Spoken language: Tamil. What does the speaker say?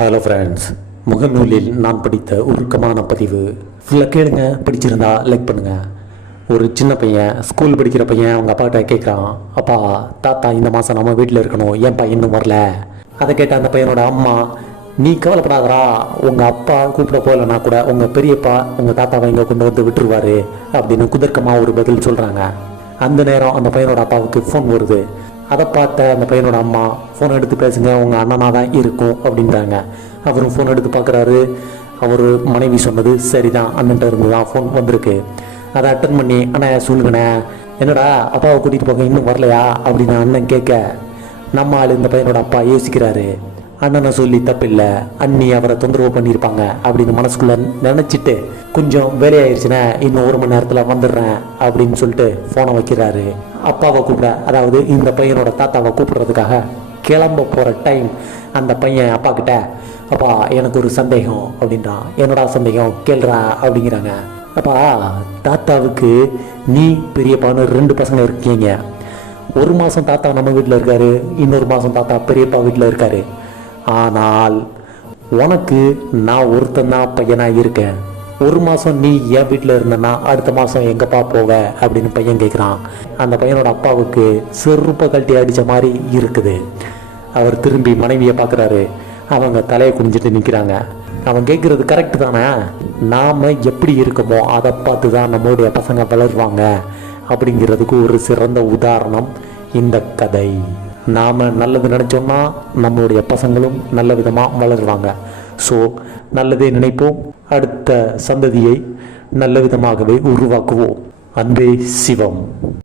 ஹலோ ஃப்ரெண்ட்ஸ், முகநூலில் நான் படித்த உருக்கமான பதிவு ஃபுல்லாக கேளுங்க. பிடிச்சிருந்தா லைக் பண்ணுங்கள். ஒரு சின்ன பையன், ஸ்கூல் படிக்கிற பையன், அவங்க அப்பாக்கிட்ட கேட்குறான், அப்பா தாத்தா இந்த மாதம் நம்ம வீட்டில் இருக்கணும், ஏன்ப்பா இன்னும் வரல? அதை கேட்ட அந்த பையனோட அம்மா, நீ கவலைப்படாதரா, உங்கள் அப்பா கூப்பிட போகலன்னா கூட உங்கள் பெரியப்பா உங்கள் தாத்தாவை இங்கே கொண்டு வந்து விட்டுருவாரு அப்படின்னு குதர்க்கமாக ஒரு பதில் சொல்கிறாங்க. அந்த நேரம் அந்த பையனோட அப்பாவுக்கு ஃபோன் வருது. அதை பார்த்த அந்த பையனோட அம்மா, ஃபோன் எடுத்து பேசுங்க, உங்கள் அண்ணனாக தான் இருக்கும் அப்படின்றாங்க. அவரும் ஃபோன் எடுத்து பார்க்குறாரு. அவர் மனைவி சொன்னது சரிதான், அண்ணன்ட்ட இருந்து தான் ஃபோன் வந்திருக்கு. அதை அட்டன் பண்ணி, அண்ணா சொல்லுங்கண்ணே, என்னடா அப்பாவை கூட்டிகிட்டு போக இன்னும் வரலையா அப்படின்னு அண்ணன் கேட்க, நம்ம ஆள் இந்த பையனோட அப்பா யோசிக்கிறாரு. அண்ணனை சொல்லி தப்பில்லை, அண்ணி அவரை தொந்தரவு பண்ணியிருப்பாங்க அப்படின்னு மனசுக்குள்ளே நினச்சிட்டு, கொஞ்சம் வேலையாயிருச்சுன்னா இன்னும் 1 மணி நேரத்தில் வந்துடுறேன் அப்படின்னு சொல்லிட்டு ஃபோனை வைக்கிறாரு. அப்பாவை கூப்பிட, அதாவது இந்த பையனோட தாத்தாவை கூப்பிடுறதுக்காக கிளம்ப போகிற டைம் அந்த பையன் அப்பா கிட்ட, அப்பா எனக்கு ஒரு சந்தேகம் அப்படின்றான். என்னோட சந்தேகம் கேள்றா அப்படிங்கிறாங்க. அப்பா, தாத்தாவுக்கு நீ பெரியப்பான்னு 2 பசங்க இருக்கீங்க. 1 மாதம் தாத்தா நம்ம வீட்டில் இருக்காரு, இன்னொரு மாதம் தாத்தா பெரியப்பா வீட்டில் இருக்காரு. ஆனால் உனக்கு நான் ஒருத்தந்தான் பையனாக இருக்கேன். 1 மாதம் நீ என் வீட்டில் இருந்தனா அடுத்த மாதம் எங்கப்பா போவ அப்படின்னு பையன் கேட்குறான். அந்த பையனோட அப்பாவுக்கு செருப்பை கழட்டி அடித்த மாதிரி இருக்குது. அவர் திரும்பி மனைவியை பார்க்குறாரு. அவங்க தலையை குனிஞ்சிட்டு நிற்கிறாங்க. அவன் கேட்குறது கரெக்டு தானே? நாம் எப்படி இருக்கோமோ அதை பார்த்து தான் நம்மளுடைய பசங்க வளருவாங்க அப்படிங்கிறதுக்கு ஒரு சிறந்த உதாரணம் இந்த கதை. நாம் நல்லது நினச்சோம்னா நம்மளுடைய பசங்களும் நல்ல விதமாக வளருவாங்க. ஸோ நல்லதே நினைப்போம், அடுத்த சந்ததியை நல்ல விதமாகவே உருவாக்குவோம். அன்பே சிவம்.